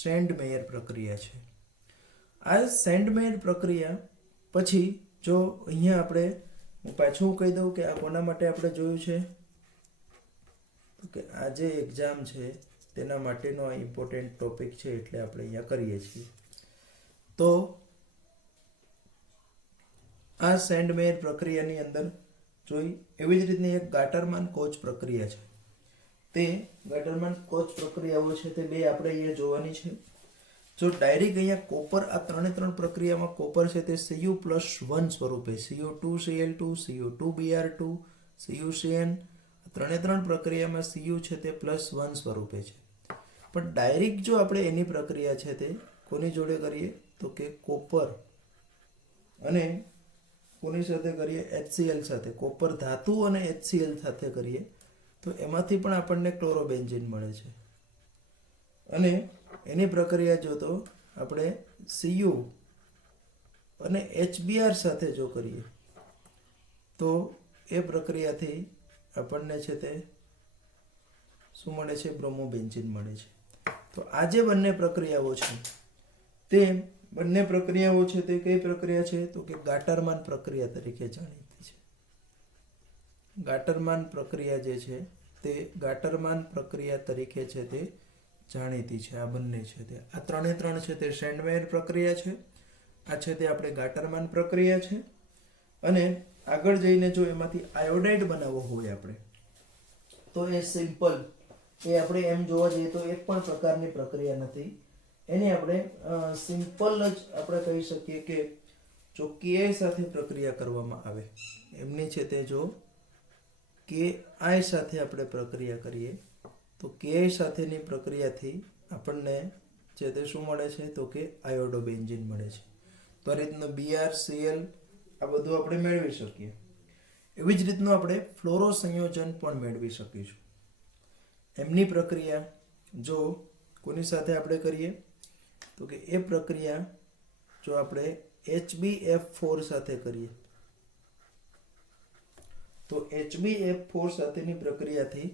સેન્ડમેયર પ્રક્રિયા છે. આ સેન્ડમેયર પ્રક્રિયા પછી જો અહીંયા આપણે હું પાછું કહી દઉં કે આ કોના માટે આપણે જોયું છે તો કે આ જે એક્ઝામ છે તેના માટેનો આ ઇમ્પોર્ટન્ટ ટોપિક છે એટલે આપણે અહીંયા કરીએ છીએ. તો આ સેન્ડમેયર પ્રક્રિયાની અંદર જોઈ એવી જ રીતની એક ગાટરમાન કોચ પ્રક્રિયા છે. તે ગાટરમાન કોચ પ્રક્રિયાઓ છે તે બે આપણે અહીંયા જોવાની છે. જો ડાયરેક્ટ અહીંયા કોપર આ ત્રણ પ્રક્રિયામાં કોપર છે તે Cu+1 સ્વરૂપે Cu2Cl2 Cu2Br2 CuCN ત્રણ પ્રક્રિયામાં Cu છે તે +1 સ્વરૂપે છે. પણ ડાયરેક્ટ જો આપણે એની પ્રક્રિયા છે તે કોની જોડે કરીએ તો કે કોપર અને કોની સાથે કરીએ HCl સાથે, કોપર ધાતુ અને HCl સાથે કરીએ તો એમાંથી પણ આપણને ક્લોરોબેન્ઝીન મળે છે. અને એની પ્રક્રિયા જો તો આપણે Cu અને HBr સાથે જો કરીએ તો એ પ્રક્રિયાથી આપણને છે તે શું મળે છે બ્રોમોબેન્ઝીન મળે છે. તો આ જે બંને પ્રક્રિયાઓ છે તે બંને પ્રક્રિયાઓ છે તે કઈ પ્રક્રિયા છે તો કે ગાટરમાન પ્રક્રિયા તરીકે જાણીતી છે. ગાટરમાન પ્રક્રિયા જે છે તે ગાટરમાન પ્રક્રિયા તરીકે છે તે જાણીતી છે. આ બંને છે તે આ ત્રણ છે તે સેન્ડમેયર પ્રક્રિયા છે. આ છે તે આપણે ગાટરમાન પ્રક્રિયા છે. અને આગળ જઈને જો એમાંથી આયોડાઇડ બનાવવો હોય આપણે તો એ સિમ્પલ એ આપણે એમ જોવા જઈએ તો એક પણ પ્રકારની પ્રક્રિયા નથી. એને આપણે સિમ્પલ જ આપણે કહી શકીએ કે જો Ki સાથે પ્રક્રિયા કરવામાં આવે એમની છે તે જો Ki સાથે આપણે પ્રક્રિયા કરીએ તો Ki સાથેની પ્રક્રિયાથી આપણને છે તે શું મળે છે તો કે આયોડોબેન્ઝીન મળે છે. તો આ રીતનું BrCl આ બધું આપણે મેળવી શકીએ. એવી જ રીતનું આપણે ફ્લોરો સંયોજન પણ મેળવી શકીશું. એમની પ્રક્રિયા જો કોની સાથે આપણે કરીએ તો કે એ પ્રક્રિયા જો આપણે HbF4 સાથે કરીએ તો HbF4 સાથેની પ્રક્રિયાથી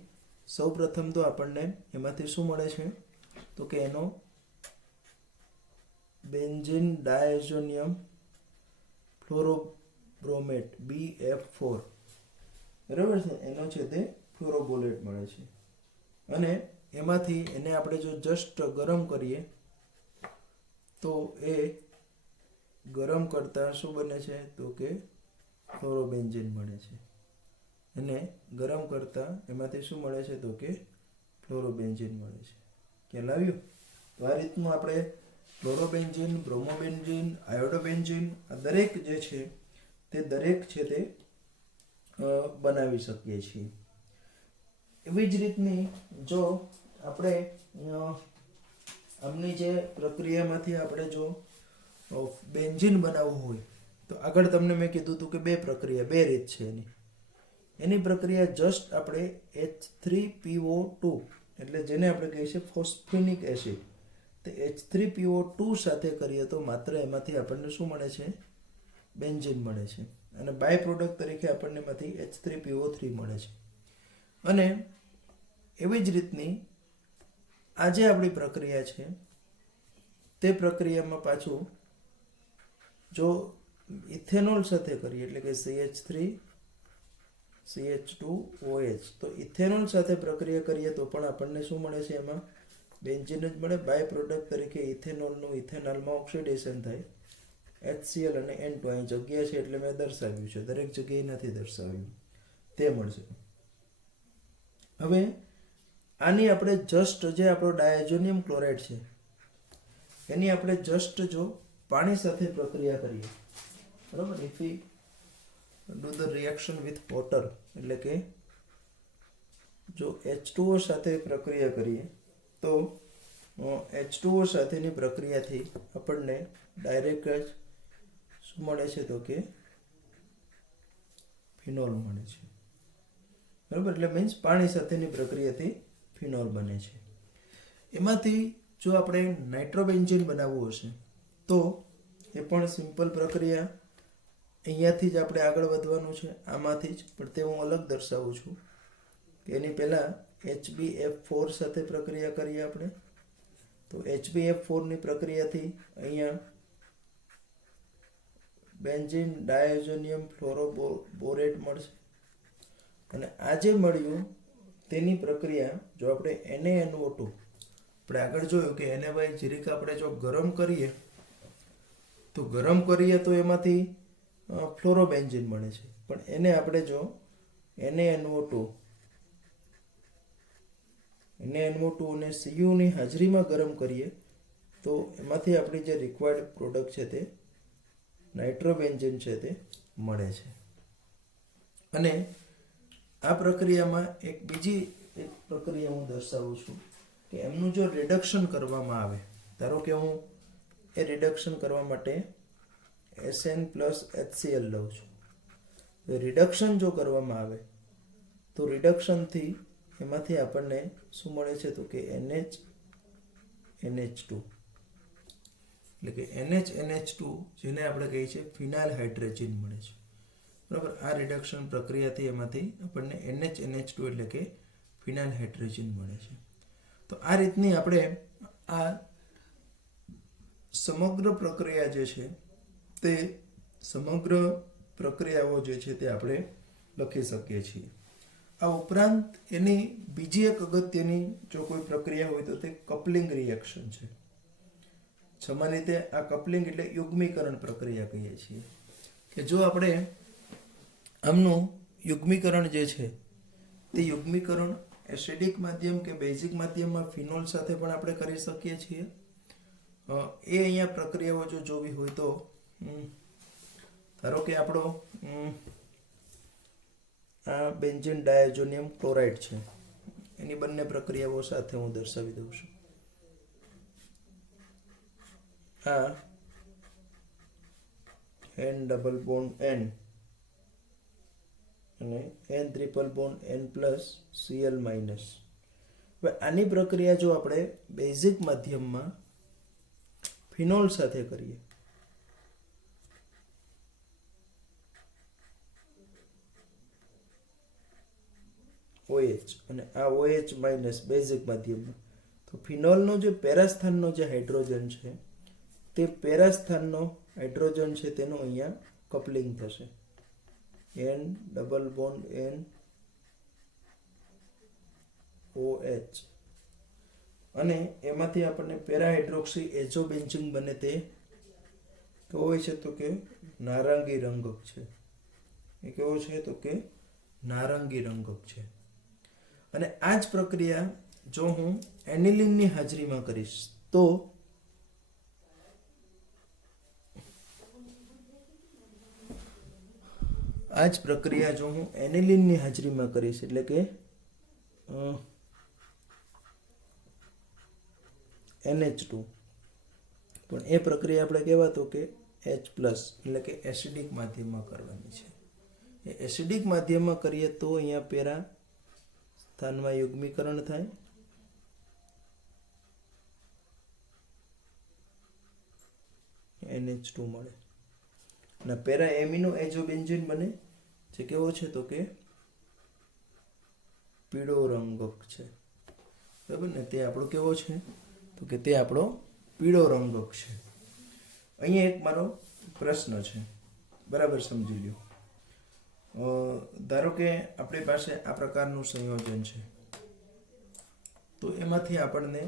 સૌપ્રથમ તો આપણને એમાંથી શું મળે છે તો કે એનો બેન્ઝીન ડાયઝોનિયમ ફ્લોરોબ્રોમેટ BF4 બરાબર છે, એનો છે તે ફ્લોરોબોલેટ મળે છે અને એમાંથી એને આપણે જો જસ્ટ ગરમ કરીએ તો એ ગરમ કરતાં શું બને છે તો કે ફ્લોરોબેન્ઝીન મળે છે અને ગરમ કરતાં એમાંથી શું મળે છે તો કે ફ્લોરોબેન્ઝીન મળે છે. ખ્યાલ આવ્યું? તો આ રીતનું આપણે ફ્લોરોબેન્ઝીન, બ્રોમોબેન્ઝીન, આયોડોબેન્ઝીન આ દરેક જે છે તે દરેક છે તે બનાવી શકીએ છીએ. એવી જ રીતની જો આપણે આમની જે પ્રક્રિયામાંથી આપણે જો બેન્ઝીન બનાવવું હોય તો આગળ તમને મેં કીધું હતું કે બે રીત છે એની પ્રક્રિયા જસ્ટ આપણે H3PO2 એટલે જેને આપણે કહીએ છીએ ફોસ્ફેનિક એસિડ તે H3PO2 સાથે કરીએ તો માત્ર એમાંથી આપણને શું મળે છે બેન્ઝીન મળે છે અને બાય પ્રોડક્ટ તરીકે આપણને એમાંથી H3PO3 મળે છે. અને એવી જ રીતની આ જે આપણી પ્રક્રિયા છે તે પ્રક્રિયામાં પાછું જો ઇથેનોલ સાથે કરીએ એટલે કે CH3CH2OH તો ઇથેનોલ સાથે પ્રક્રિયા કરીએ તો પણ આપણને શું મળે છે એમાં બેન્ઝીન જ મળે. બાય પ્રોડક્ટ તરીકે ઇથેનોલનું ઇથેનોલમાં ઓક્સિડેશન થાય HCl અને N2 અહીં જગ્યા છે એટલે મેં દર્શાવ્યું છે, દરેક જગ્યાએ નથી દર્શાવ્યું, તે મળશે. હવે આની આપણે જસ્ટ જે આપણો ડાયઝોનિયમ ક્લોરાઇડ છે એની આપણે જસ્ટ જો પાણી સાથે પ્રક્રિયા કરીએ બરાબર, if we do the reaction with water એટલે કે જો H2O સાથે પ્રક્રિયા કરીએ તો H2O સાથેની પ્રક્રિયાથી આપણને ડાયરેક્ટ જ શું મળે છે તો કે ફિનોલ મળે છે બરાબર. એટલે મીન્સ પાણી સાથેની પ્રક્રિયાથી ફિનોલ બને છે. એમાંથી જો આપણે નાઇટ્રોબેન્ઝીન બનાવવું હશે તો એ પણ સિમ્પલ પ્રક્રિયા, અહીંયાથી જ આપણે આગળ વધવાનું છે આમાંથી જ, પણ તે હું અલગ દર્શાવું છું કે એની પહેલાં HbF4 સાથે પ્રક્રિયા કરીએ આપણે તો HbF4ની પ્રક્રિયાથી અહીંયા બેન્ઝીન ડાયઝોનિયમ ફ્લોરોબોરેટ મળશે અને આ જે મળ્યું તેની પ્રક્રિયા જો આપણે NaNO2 આપણે આગળ જોયું કે એને ભાઈ જરીક આપણે જો ગરમ કરીએ તો એમાંથી ફ્લોરોબેન્ઝીન મળે છે, પણ એને આપણે જો NaNO2 અને Cu ની હાજરીમાં ગરમ કરીએ તો એમાંથી આપણી જે રિક્વાયર્ડ પ્રોડક્ટ છે તે નાઇટ્રોબેન્ઝીન છે તે મળે છે. અને આ પ્રક્રિયામાં બીજી એક પ્રક્રિયા હું દર્શાવું છું કે એમનું જો રિડક્શન કરવામાં આવે, ધારો કે હું એ રિડક્શન કરવા માટે SN+HCl લઉં છું, રિડક્શન જો કરવામાં આવે તો રિડક્શનથી એમાંથી આપણને શું મળે છે તો કે NH2 એટલે કે NH2 જેને આપણે કહીએ છીએ ફિનાઇલ હાઇડ્રોજન મળે છે બરાબર. આ રિડક્શન પ્રક્રિયાથી એમાંથી આપણને NH2 એટલે કે ફિનાઇલ હાઇડ્રોજન મળે છે. તો આ રીતની આપણે આ સમગ્ર પ્રક્રિયા જે છે તે સમગ્ર પ્રક્રિયાઓ જે છે તે આપણે લખી શકીએ છીએ. આ ઉપરાંત એની બીજી એક અગત્યની જો કોઈ પ્રક્રિયા હોય તો તે કપલિંગ રિએક્શન છે. સામાન્ય રીતે આ કપલિંગ એટલે યુગ્મીકરણ પ્રક્રિયા કહીએ છીએ કે જો આપણે આમનું યુગ્મીકરણ જે છે તે યુગ્મીકરણ એસિડિક માધ્યમ કે બેઝિક માધ્યમમાં ફિનોલ સાથે પણ આપણે કરી શકીએ છીએ. એ અહીંયા પ્રક્રિયાઓ જો જોવી હોય તો ધારો કે આપણો આ બેન્ઝીન ડાયઝોનિયમ ક્લોરાઇડ છે એની બંને પ્રક્રિયાઓ સાથે હું દર્શાવી દઉં છું. આ N ડબલ બોન્ડ N અને N triple bond N plus Cl minus હવે આની પ્રક્રિયા જો આપણે બેઝિક માધ્યમમાં ફિનોલ સાથે કરીએ, OH અને આ OH માઇનસ બેઝિક માધ્યમમાં, તો ફિનોલનો જે પેરાસ્થાનનો જે હાઇડ્રોજન છે તે પેરાસ્થાનનો હાઇડ્રોજન છે તેનું અહીંયા કપલિંગ થશે, N double bond N OH, અને એમાંથી આપણને પેરાહાઇડ્રોક્સી એઝોબેન્ઝીન બને, તે કેવો હોય છે તો કે નારંગી રંગક છે. એ કેવો છે તો કે નારંગી રંગક છે. અને આ જ પ્રક્રિયા જો હું એનિલિનની હાજરીમાં કરીશ તો આ જ પ્રક્રિયા જો હું એનિલિનની હાજરીમાં કરીશ એટલે કે NH2, પણ એ પ્રક્રિયા આપણે કહેવાતો કે H+, એટલે કે એસિડિક માધ્યમમાં કરવાની છે. એ એસિડિક માધ્યમમાં કરીએ તો અહીંયા પેરા સ્થાનમાં યુગ્મીકરણ થાય, NH2 મળે, અને પેરા એમિનો એઝોબેન્ઝીન બને, જે કેવો છે તો કે પીળો રંગક છે. બરાબર ને, તે આપણો કેવો છે તો કે તે આપણો પીળો રંગક છે. અહીંયા એક મારો પ્રશ્ન છે, બરાબર સમજી લ્યો. ધારો કે આપણી પાસે આ પ્રકારનું સંયોજન છે, તો એમાંથી આપણને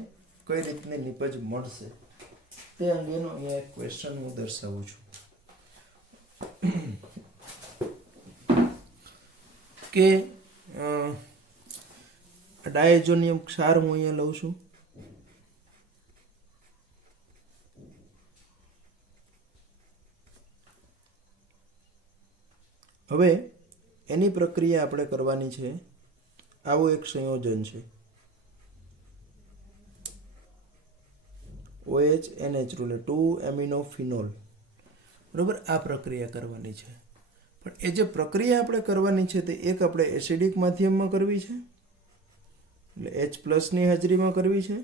કઈ રીતની નિપજ મળશે તે અંગેનો અહીંયા એક ક્વેશ્ચન હું દર્શાવું છું કે ડાયઝોનિયમ ક્ષાર હું અહીંયા લઉં છું, હવે એની પ્રક્રિયા આપણે કરવાની છે. આવું એક સંયોજન છે OH NH2 એટલે 2 એમિનો ફિનોલ, બરાબર. આ પ્રક્રિયા કરવાની છે, પણ એ જે પ્રક્રિયા આપણે કરવાની છે તે એક આપણે એસિડિક માધ્યમમાં કરવી છે, એટલે H+ ની હાજરીમાં કરવી છે.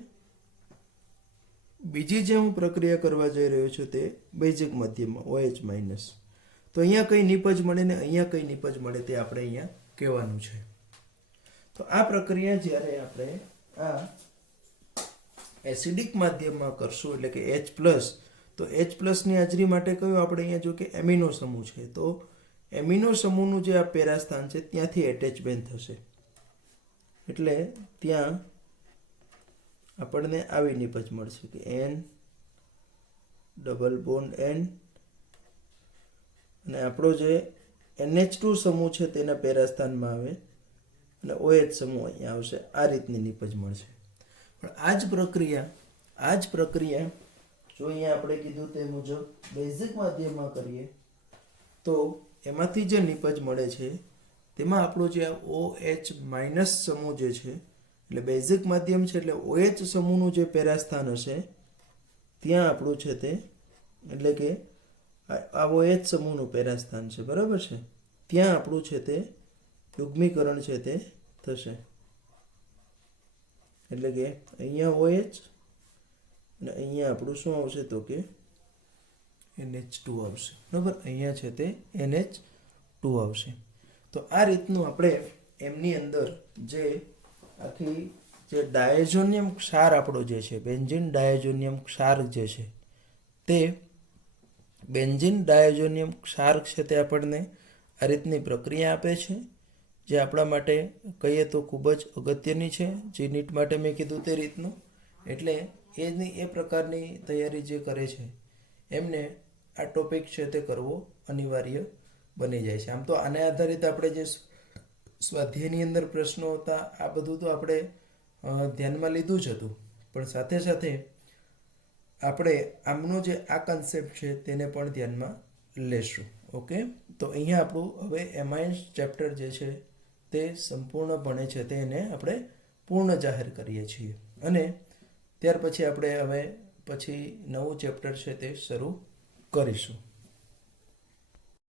બીજી જે હું પ્રક્રિયા કરવા જઈ રહ્યો છું તે બેઝિક માધ્યમમાં OH માઇનસ. તો અહીંયા કઈ નિપજ મળે ને અહીંયા કઈ નિપજ મળે તે આપણે અહીંયા કહેવાનું છે. તો આ પ્રક્રિયા જ્યારે આપણે આ એસિડિક માધ્યમમાં કરશું એટલે કે H+, તો H+ ની હાજરી માટે કયું આપણે અહીંયા જો કે એમિનો સમૂહ છે, તો એમિનો સમૂહનું જે આ પેરાસ્થાન છે ત્યાંથી એટેચમેન્ટ થશે, એટલે ત્યાં આપણને આવી નિપજ મળશે કે N ડબલ બોન્ડ N, અને આપણો જે NH2 સમૂહ છે તેના પેરાસ્થાનમાં આવે અને OH સમૂહ અહીંયા આવશે. આ રીતની નિપજ મળશે. પણ આ જ પ્રક્રિયા જો અહીંયા આપણે કીધું તે મુજબ બેઝિક માધ્યમમાં કરીએ તો એમાંથી જે નિપજ મળે છે તેમાં આપણો જે OH માઇનસ સમૂહ જે છે, એટલે બેઝિક માધ્યમ છે એટલે OH સમૂહનું જે પેરાસ્થાન હશે ત્યાં આપણું છે તે, એટલે કે આ OH સમૂહનું પેરાસ્થાન છે, બરાબર છે, ત્યાં આપણું છે તે યુગ્મીકરણ છે તે થશે. એટલે કે અહીંયા OH અને અહીંયા આપણું શું આવશે તો કે NH2 આવશે, બરાબર. અહીંયા છે તે NH2 આવશે. તો આ રીતનું આપણે એમની અંદર જે આખી જે ડાયઝોનિયમ ક્ષાર આપણો જે છે, બેન્ઝીન ડાયઝોનિયમ ક્ષાર જે છે, તે બેન્ઝીન ડાયઝોનિયમ ક્ષાર છે તે આપણને આ રીતની પ્રક્રિયા આપે છે, જે આપણા માટે કહીએ તો ખૂબ જ અગત્યની છે. જે નીટ માટે મેં કીધું તે રીતનું, એટલે એ પ્રકારની તૈયારી જે કરે છે એમને આ ટોપિક છે તે કરવો અનિવાર્ય બની જાય છે. આમ તો આને આધારિત આપણે જે સ્વાધ્યાયની અંદર પ્રશ્નો હતા આ બધું તો આપણે ધ્યાનમાં લીધું જ હતું, પણ સાથે સાથે આપણે આમનો જે આ કન્સેપ્ટ છે તેને પણ ધ્યાનમાં લેશું. ઓકે, તો અહીંયા આપણું હવે એમાઇન્સ ચેપ્ટર જે છે તે સંપૂર્ણપણે છે તેને આપણે પૂર્ણ જાહેર કરીએ છીએ, અને ત્યાર પછી આપણે હવે નવું ચેપ્ટર છે તે શરૂ કરીશું.